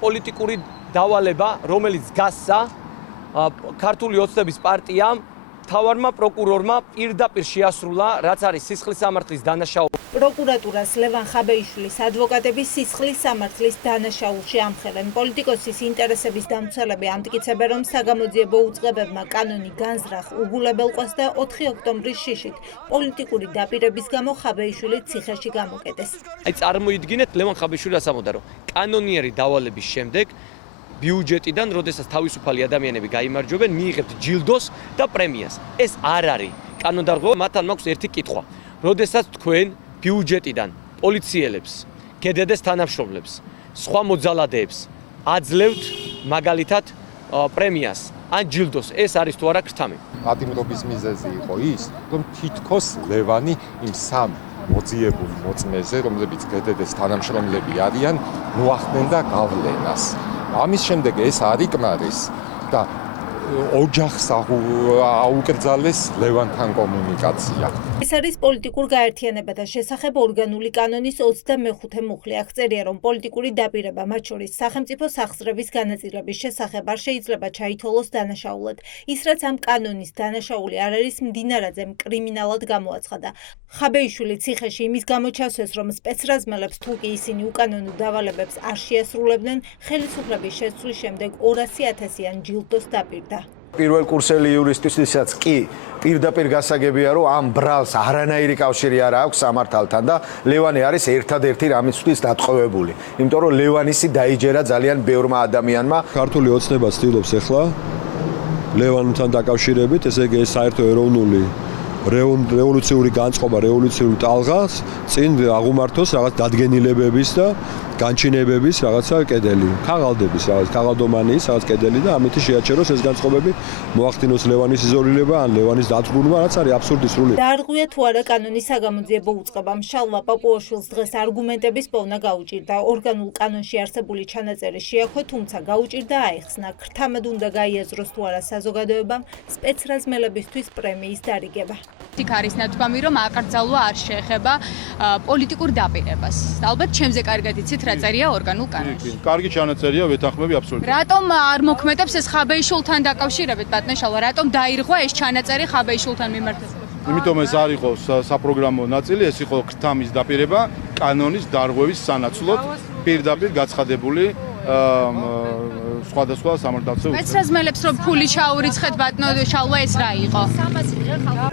პოლიტიკური დავალება, რომელიც გასცა ქართული ოცნების პარტიამ თავარმა პროკურორმა პირდაპირ შეასრულა, რაც არის სისხლის სამართლის დანაშაული. პროკურატურას ლევან ხაბეიშვილის ადვოკატები სისხლის სამართლის დანაშაულში ამხელენ. პოლიტიკოსის ინტერესების დამცველები ამტკიცებენ, რომ საგამოძიებო უწყებებმა კანონი განზრახ უგულებელყვას და 4 ოქტომბრის შიშით პოლიტიკური დაპირების გამო ხაბეიშვილი ციხეში გამოკეტეს. წარმოიდგინეთ, ლევან ხაბეიშვილი ასამოდა, რომ კანონიერი დავალების შემდეგ ბიუჯეტიდან, როდესაც თავისუფალი ადამიანები გაიმარჯვებენ, მიიღებთ ჯილდოს და პრემიას. ეს არ არის კანონდარღვევა, მათთან მაქვს ერთი კითხვა. როდესაც თქვენ ბიუჯეტიდან პოლიციელებს, გედედეს თანამშრომლებს, სხვა მოძალადეებს აძლევთ მაგალითად პრემიას ან ჯილდოს, ეს არის თუ არა ქრთამი? პატიმრობის მიზეზი იყო ის, რომ თითქოს ლევანი იმ სამ მოძიებულ მოწმეზე, რომლებიც გედედეს თანამშრომლები არიან, მოახდენდა გავლენას. ამის შემდეგ ეს არ იკმარეს და ოჯახს აუკრძალეს ლევანთან კომუნიკაცია. ეს არის პოლიტიკურ გაერთიანებათა შესახებ ორგანული კანონის 25 მუხლი. აქ წერია, რომ პოლიტიკური დაპირება, მათ შორის სახელმწიფო სახსრების განაწილების შესახებ არ შეიძლება ჩაითვალოს დანაშაულად. ის, რაც ამ კანონის დანაშაული არ არის, მდინარაძემ კრიმინალად გამოაცხადა. ხაბეიშვილი ციხეში იმის გამო ჩასვეს, რომ სპეცრაზმელებს თუ კი ისინი უკანონო დავალებებს არ შეასრულებდნენ, ხელისუფლების შესვლის შემდეგ 200,000-იან ჯილდოს დაპირდა. პირველ კურსელი იურისტისთვისაც კი პირდაპირ გასაგებია, რომ ამ ბრალს არანაირი კავშირი არ აქვს სამართალთან და ლევანი არის ერთადერთი რამისთვის დატყვევებული. იმიტომ რომ ლევანისი დაიჯერა ძალიან ბევრმა ადამიანმა. ქართული ოცნება ცდილობს ახლა ლევანთან დაკავშირებით, ესე იგი ეს საერთო ეროვნული რევოლუციური განწყობა, რევოლუციური ტალღას წინ აღუმართოს რაღაც დადგენილებების და განჩინებების რაღაცა კედელი, ქაღალდების, რაღაც ქაღალდომანიის რაღაც კედელი და ამით შეაჩეროს ეს განწყობები, მოახდინოს ლევანის იზოლირება ან ლევანის დათრგუნვა, რაც არის აბსურდი სრული. დაარღვია თუ არა კანონის საგამოძიებო უწყებამ. შალვა პაპუაშვილს დღეს არგუმენტების პოვნა გაუჭირდა. ორგანულ კანონში არსებული ჩანაწერი შეაქო, თუმცა გაუჭირდა აეხსნა. ქრთამად უნდა გაიაზროს თუ არა საზოგადოებამ სპეცრაზმელებისთვის პრემიის დარიგება. იქ არის ნათქვამი, რომ აკრძალვა არ შეეხება პოლიტიკურ დაპირებას. ალბათ ჩემზე კარგად იცით, რა წერია ორგანულ კანონში. კარგი ჩანაწერია, ვეთანხმები აბსოლუტურად. რატომ არ მოქმედებს ეს ხაბეიშვილთან დაკავშირებით, ბატონო შალვა, რატომ დაირღვა ეს ჩანაწერი ხაბეიშვილთან მიმართებით? იმიტომ ეს არ იყო საპროგრამო ნაწილი, ეს იყო ქრთამის დაპირება კანონის დარღვევის სანაცვლოდ პირდაპირ გაცხადებული სხვადასხვა სამართალდაცვო უწყება. სპეცრაზმელებს რომ ფული ჩაურიცხეთ, ბატონო შალვა, ეს რა იყო?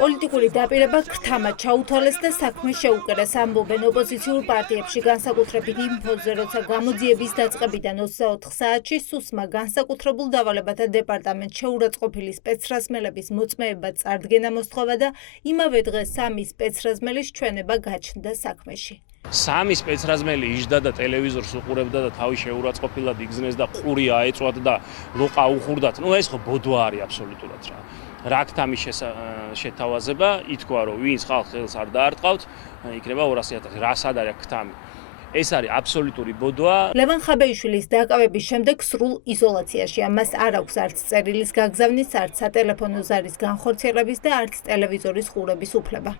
პოლიტიკური დაპირება ქრთამად ჩაუთვალეს და საქმე შეუკრეს. ამბობენ ოპოზიციურ პარტიებში, განსაკუთრებით იმ ფონზე, როცა გამოძიების დაწყებიდან 24 საათში სუსმა განსაკუთრებულ დავალებათა დეპარტამენტს შეურაცხყოფილი სპეცრაზმელების მოწმეება წარდგენა მოსთხოვა და იმავე დღეს 3 სპეცრაზმელის ჩვენება გაჩნდა საქმეში. 3 სპეცრაზმელი იჯდა და ტელევიზორს უყურებდა და თავი შეურაცხყოფილად იგზნეს და ყური აეწვათ და ლოყა უხურდათ. ეს ხო ბოდვა არის აბსოლუტურად რა. რა ქთამის შეთავაზება, ითქვა რომ ვინც ხალხს ხელს არ დაარტყავთ, იქნება 200,000. რა სად არის ქთამი? ეს არის აბსოლუტური ბოდვა. ლევან ხაბეიშვილის დაკავების შემდეგ სრულ იზოლაციაშია. მას არ აქვს არც წერილის გაგზავნის, არც სატელეფონო ზარის განხორციელების და არც ტელევიზორის ყურების უფლება.